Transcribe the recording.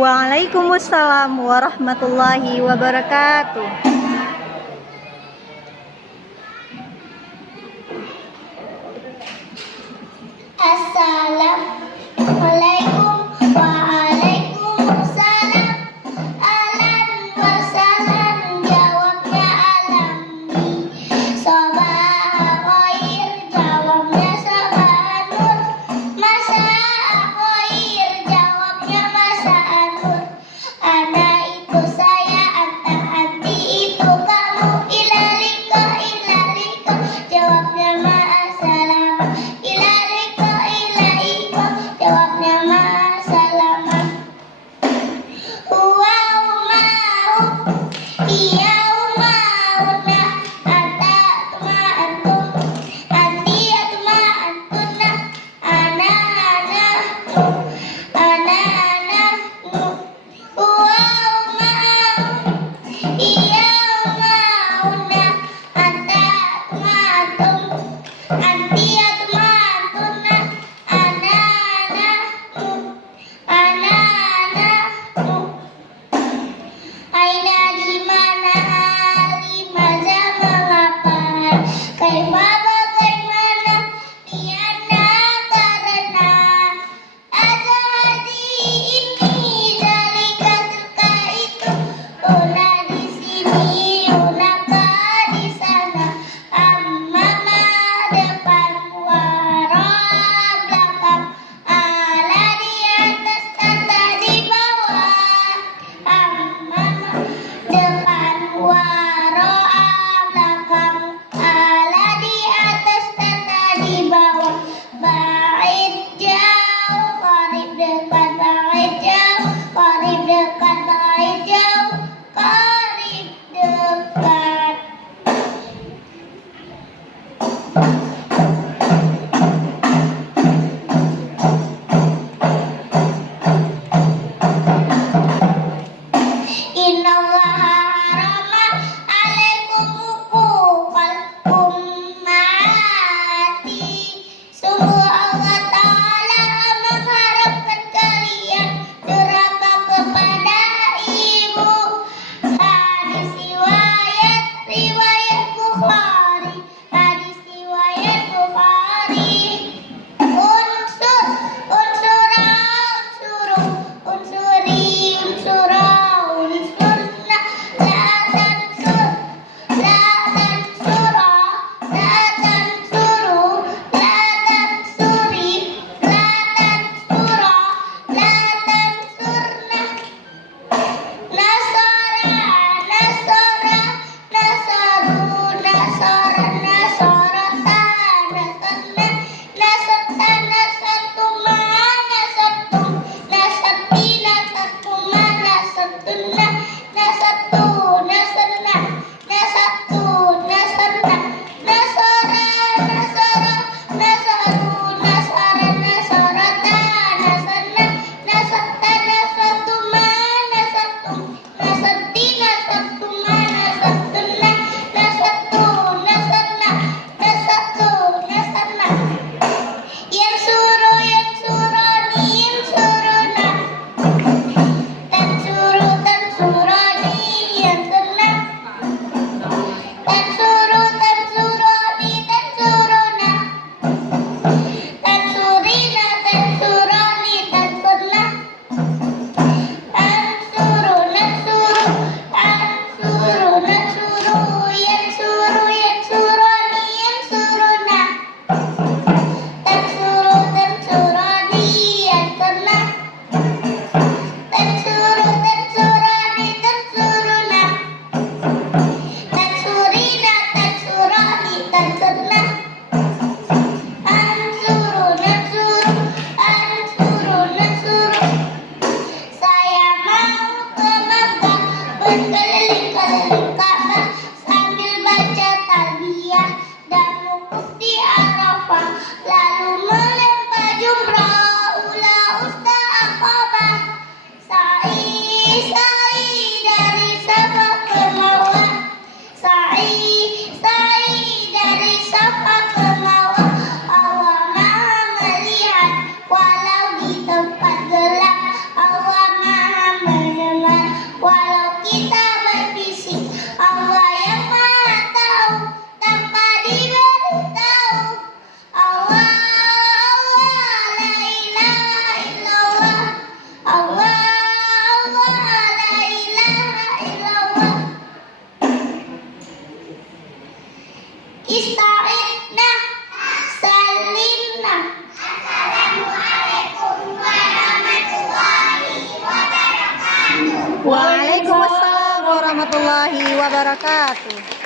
Waalaikumsalam warahmatullahi wabarakatuh. Assalamualaikum. Waalaikumsalam. Ahlan wa sahlan, jawabnya alhamdi. Sabah khair, jawabnya sabah nur. Masa khair, jawabnya masa nur. Ana itu saya, anta anti itu kamu. Ilalika jawabnya ma'asalamah. Ilalika jawabnya ma'asalamah. Huwa umau, iya umauna. Anta atma antum, anti atma antuna. Ana huwa umau, iya umauna. Anta atma antum, anti atma antuna. Ana aina di mana, limaza mengapa, kaifa bagaimana, liana karena, ada hadi ini, zalika tilka itu, una di sini, unaka di sana, amma depan, wara belakang, ala di atas, tata di bawah, amma depan, wara belakang, ala di atas, tata di bawah, ba'id jauh, qarib dekat, ba'id jauh, qarib dekat, ba'id jauh, qarib dekat. Innallaha harama alaikum uquqal ummati. Sungguh Allah Ta'ala mengharapkan kalian durhaka kepada ibu. Hadis riwayat Bukhari. Hadis riwayat Bukhari. Unsur, unsura, unsuru, unsuri, unsura, unsurna, la tansur, la tansura, la tansuru, la tansuri, la tansura, la tansurna. Nasara, nasara, nasaru, nasara, nasarata, nasarna, nasarta, nasartuma, nasartum, nasarti, nasartuma, nasartunna, nasartu, nasarna, nasartu, nasarna, nasara, nasara, nasaru, nasara, nasarata, nasarna, nasarta, nasartuma, nasartum, nasarti, nasartuma, nasartunna, nasartu, nasarna, nasartu, nasarna. Yansuru, yansurani, yansuruna. Tansuru, tansurani, yansurna. Tansuru, tansurani, tansuruna. Tansurina, tansurani, tansurna. Ansuru, nansuru, ansuru, nansuru, yansuru, yansurani, yansuruna. Tansuru, tansurani, yansurna. Tansuru, tansurani, tansuruna. Tansurina, tansurani, tansurna. Ansuru, nansuru, ansuru, nansuru. Saya mau ke Makkah, berkeliling-keliling Ka'bah sambil baca talbiyah dan wukuf di Arafah, lalu melempar jumrah, ula usta Aqabah. Sa'i dari Safa ke Marwah, sa'i dari Safa ke Marwah. Allah Maha melihat walau di tempat gelap, Allah Maha wabarakatuh.